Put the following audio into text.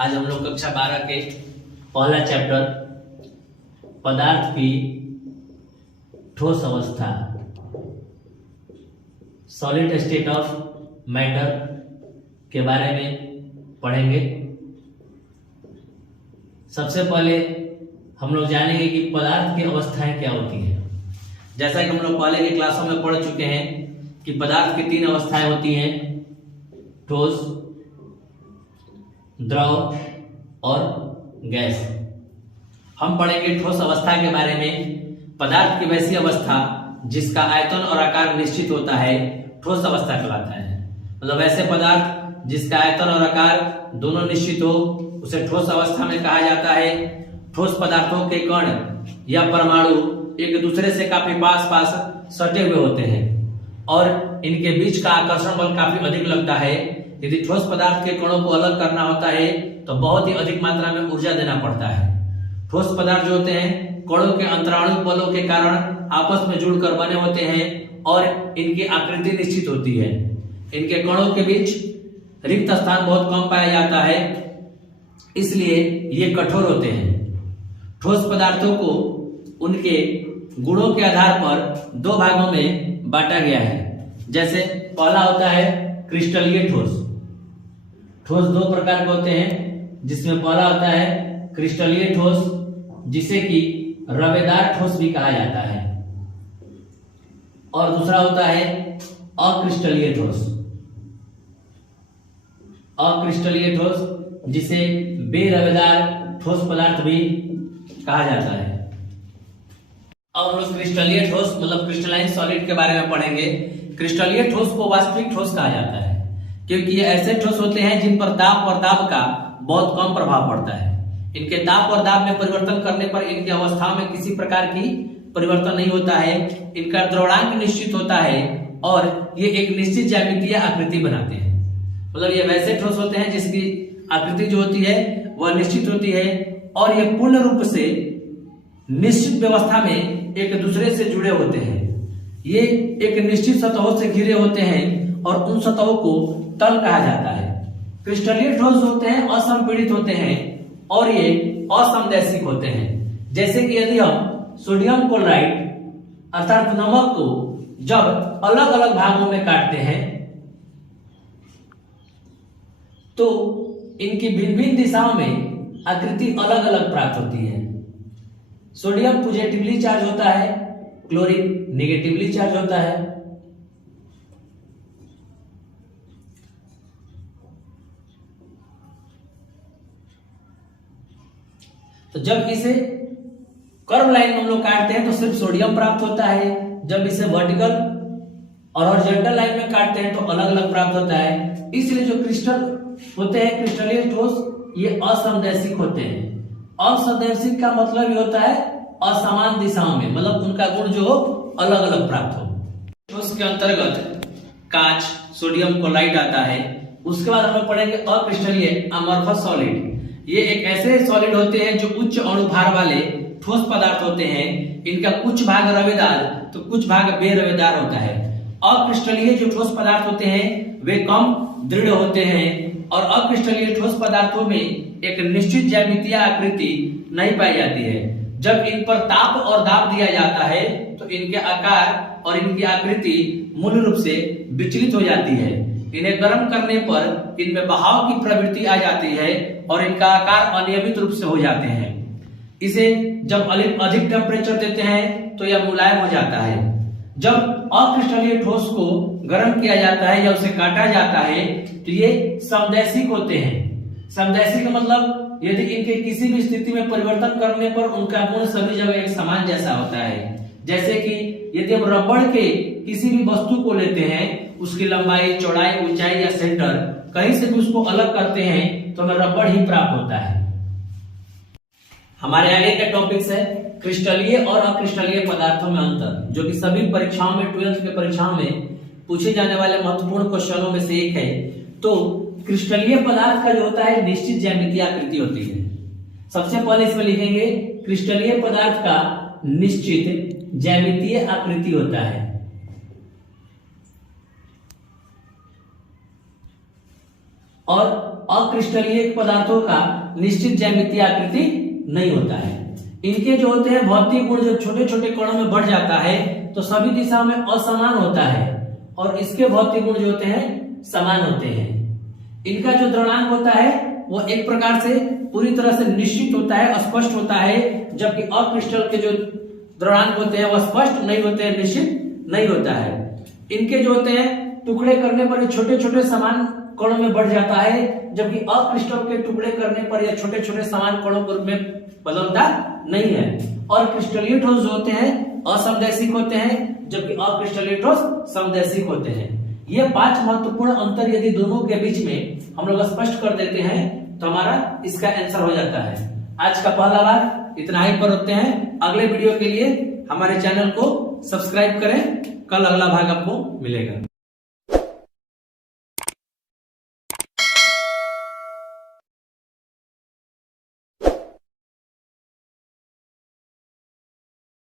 आज हम लोग कक्षा 12 के पहला चैप्टर पदार्थ की ठोस अवस्था, सॉलिड स्टेट ऑफ मैटर के बारे में पढ़ेंगे। सबसे पहले हम लोग जानेंगे कि पदार्थ की अवस्थाएं क्या होती हैं। जैसा कि हम लोग पहले की क्लासों में पढ़ चुके हैं कि पदार्थ की 3 अवस्थाएं होती हैं, ठोस, द्रव और गैस। हम पढ़ेंगे ठोस अवस्था के बारे में। पदार्थ की वैसी अवस्था जिसका आयतन और आकार निश्चित होता है ठोस अवस्था कहलाता है। मतलब ऐसे पदार्थ जिसका आयतन और आकार दोनों निश्चित हो उसे ठोस अवस्था में कहा जाता है। ठोस पदार्थों के कण या परमाणु एक दूसरे से काफी पास पास सटे हुए होते हैं और इनके बीच का आकर्षण बल काफी अधिक लगता है। यदि ठोस पदार्थ के कणों को अलग करना होता है तो बहुत ही अधिक मात्रा में ऊर्जा देना पड़ता है। ठोस पदार्थ जो होते हैं कणों के अंतराणु बलों के कारण आपस में जुड़कर बने होते हैं और इनकी आकृति निश्चित होती है। इनके कणों के बीच रिक्त स्थान बहुत कम पाया जाता है, इसलिए ये कठोर होते हैं। ठोस पदार्थों को उनके गुणों के आधार पर 2 भागों में बांटा गया है। जैसे पहला होता है क्रिस्टलीय ठोस। ठोस 2 प्रकार के होते हैं, जिसमें पहला होता है क्रिस्टलीय ठोस, जिसे कि रवेदार ठोस भी कहा जाता है, और दूसरा होता है अक्रिस्टलीय ठोस। अक्रिस्टलीय ठोस जिसे बेरवेदार ठोस पदार्थ भी कहा जाता है। अब हम लोग क्रिस्टलीय ठोस मतलब क्रिस्टलाइन सॉलिड के बारे में पढ़ेंगे। क्रिस्टलीय ठोस को वास्तविक ठोस कहा जाता है क्योंकि ये ऐसे ठोस होते हैं जिन पर दाब और दाब का बहुत कम प्रभाव पड़ता है। इनके दाब और दाब में परिवर्तन करने पर इनकी अवस्था में किसी प्रकार की परिवर्तन नहीं होता है। इनका द्रव्यंक निश्चित होता है और ये एक निश्चित ज्यामितीय आकृति बनाते हैं। मतलब ये वैसे ठोस होते हैं जिसकी आकृति जो होती है वह निश्चित होती है और ये पूर्ण रूप से निश्चित व्यवस्था में एक दूसरे से जुड़े होते हैं। ये एक निश्चित सतहों से घिरे होते हैं और उन सतहों को तल कहा जाता है। क्रिस्टलीय ठोस होते हैं असंपीड़ित होते हैं और ये असमदैशिक होते हैं। जैसे कि यदि हम सोडियम क्लोराइड अर्थात नमक को जब अलग अलग भागों में काटते हैं तो इनकी भिन्न भिन्न दिशाओं में आकृति अलग अलग प्राप्त होती है। सोडियम पॉजिटिवली चार्ज होता है, क्लोरीन नेगेटिवली चार्ज होता है। तो जब इसे कर्व लाइन में हम लोग काटते हैं तो सिर्फ सोडियम प्राप्त होता है। जब इसे वर्टिकल और हॉरिजॉन्टल लाइन में काटते हैं तो अलग अलग प्राप्त होता है। इसलिए जो क्रिस्टल होते हैं क्रिस्टलीय ठोस ये असमदैशिक होते हैं। असमदैशिक का मतलब ये होता है असमान दिशाओं में, मतलब उनका गुण जो अलग अलग प्राप्त हो। ठोस के अंतर्गत कांच, सोडियम क्लोराइड आता है। उसके बाद हम लोग पढ़ेंगे अक्रिस्टलीय अमॉर्फस सॉलिड। ये एक ऐसे सॉलिड होते हैं जो उच्च अणुभार वाले ठोस पदार्थ होते हैं। इनका कुछ भाग रवेदार तो कुछ भाग बेरवेदार होता है। अक्रिस्टलीय जो ठोस पदार्थ होते हैं वे कम दृढ़ होते हैं और अक्रिस्टलीय ठोस पदार्थों में एक निश्चित ज्यामितीय आकृति नहीं पाई जाती है। जब इन पर ताप और दाब दिया जाता है तो इनके आकार और इनकी आकृति मूल रूप से विचलित हो जाती है। इन्हें गर्म करने पर इनमें बहाव की प्रवृत्ति आ जाती है और इनका आकार अनियमित रूप से हो जाते हैं। इसे जब अधिक टेम्परेचर देते हैं तो यह मुलायम हो जाता है। जब अक्रिस्टलीय ठोस को गर्म किया जाता है या उसे काटा जाता है तो ये समदैशिक होते हैं। समदैशिक का मतलब यदि इनके किसी भी स्थिति में परिवर्तन करने पर उनका गुण सभी जगह एक समान जैसा होता है। जैसे कि यदि हम रबड़ के किसी भी वस्तु को लेते हैं, उसकी लंबाई, चौड़ाई, ऊंचाई या सेंटर कहीं से भी उसको अलग करते हैं तो हमें रबड़ ही प्राप्त होता है। हमारे आगे का टॉपिक्स है क्रिस्टलीय और अक्रिस्टलीय पदार्थों में अंतर, जो कि सभी परीक्षाओं में 12th के परीक्षाओं में पूछे जाने वाले महत्वपूर्ण क्वेश्चनों में से एक है। तो क्रिस्टलीय पदार्थ का जो होता है निश्चित ज्यामितीय आकृति होती है। सबसे पहले इसमें लिखेंगे क्रिस्टलीय पदार्थ का निश्चित ज्यामितीय आकृति होता है। और अक्रिस्टलीय पदार्थों का निश्चित ज्यामितीय आकृति नहीं होता है। इनके जो होते हैं भौतिक गुण जब छोटे छोटे कणों में बढ़ जाता है तो सभी दिशा में असमान होता है और इसके भौतिक गुण जो होते हैं समान होते हैं। इनका जो द्रव्यमान होता है वो एक प्रकार से पूरी तरह से निश्चित होता है, स्पष्ट होता है, जबकि अक्रिस्टल के जो द्रव्यमान होते हैं वह स्पष्ट नहीं होते हैं, निश्चित नहीं होता है। इनके जो होते हैं टुकड़े करने पर छोटे छोटे समान कणों में बढ़ जाता है, जबकि अक्रिस्टल के टुकड़े करने पर यह छोटे छोटे समान कणों के रूप में बदलता नहीं है। और क्रिस्टलीय ठोस जो होते हैं असमदैशिक होते हैं, जबकि अक्रिस्टलीय ठोस समदैशिक होते हैं। ये 5 महत्वपूर्ण अंतर यदि दोनों के बीच में हम लोग स्पष्ट कर देते हैं तो हमारा इसका आंसर हो जाता है। आज का पहला भाग इतना ही पर होते हैं। अगले वीडियो के लिए हमारे चैनल को सब्सक्राइब करें। कल अगला भाग आपको मिलेगा।